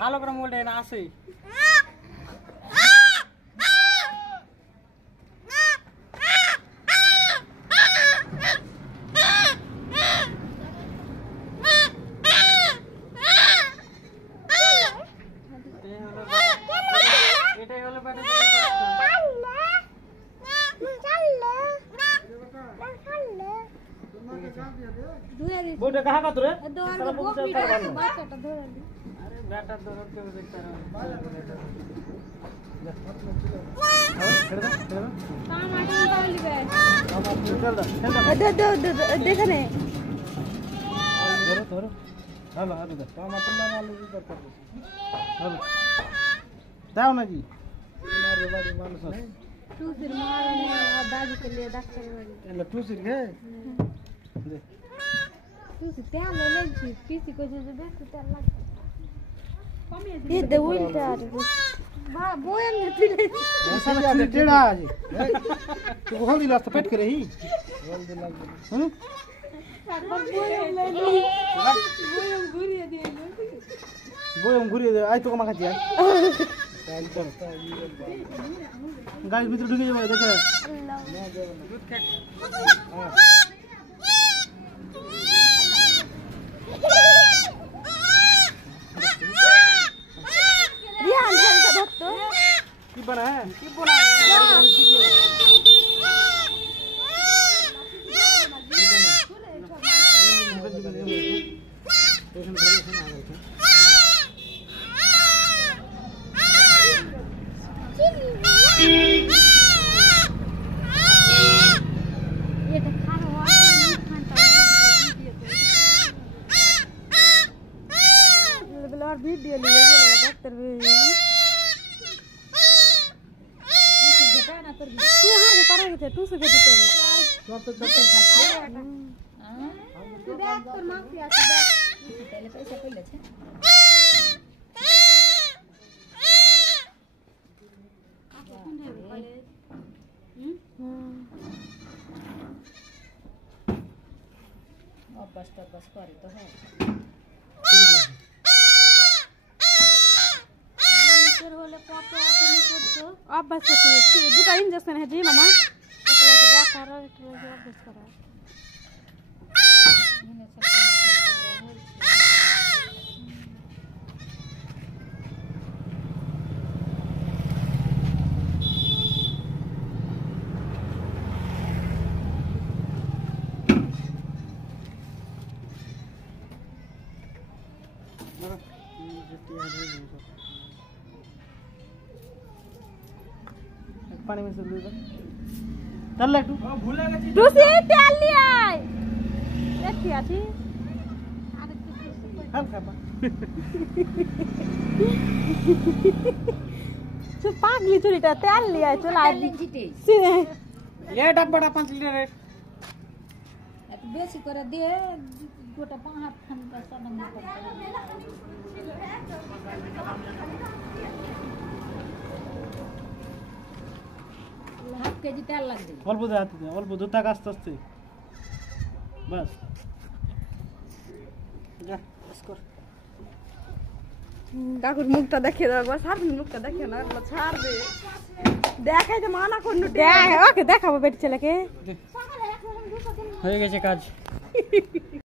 ভালো করে মোবাইলটা এনে আসে এটাই হলো ব্যাটা बोटे कहाँ का तुरे साला बुक से कर बाल बाटा धोरा ली अरे बेटा धोरा के देखता रहा छेड़ दे काम आटे निकाल ली बे चल दे देख ने धरो धरो हेलो आ दे काम आटे ना मालूम इधर कर हेलो दाओ ना जी मारे बाड़ी मानुस तू सिर मारने दादी के लिए डॉक्टर वाली एला तू सिर है दे तू सित्या ले ले जी पीसी को जे देख सित्या लग ये दे उल्टा बा बोयन ने पीले ऐसा ना टेढ़ा जी तू होल दिला तो पेट के रही होल दिला हम बोयम घुरी दे आई तो कमा खाती है गाइस भीतर ढुके जाओ देखो दूध खा हां की बना है की बना वीडियो लिए डॉक्टर भी तू हां रे करा के तू से के देते तो डॉक्टर खाती हां तू डॉक्टर माफिया से पहले पैसा पहले छे आपको कौन है कॉलेज अब बस करे तो है आप बस दुटा इंजेक्शन है जी मामा अकला के बैठ कर रहा है तो बस करा पानी में से ले चल ले तू भूल गया तू से तेल ले आए देखिया थी हम खापा तो पागली चुरीटा तेल ले आए चल आज ले डक बड़ा 5 लीटर है तो बेसी करे दे गोटा 5 हाथ खन का सनम हाफ केजी तेल লাগবে অল্প দে হাতে অল্প দুটা কাস্তে আস্তে বাস যা বস কর কাকুর মুখটা দেখে দাও একবার সার মুখটা দেখে না একবার ছাড় দে দেখাই তো মানা করনু দেখ ওকে দেখাবো বেটি ছেলেকে হয়ে গেছে কাজ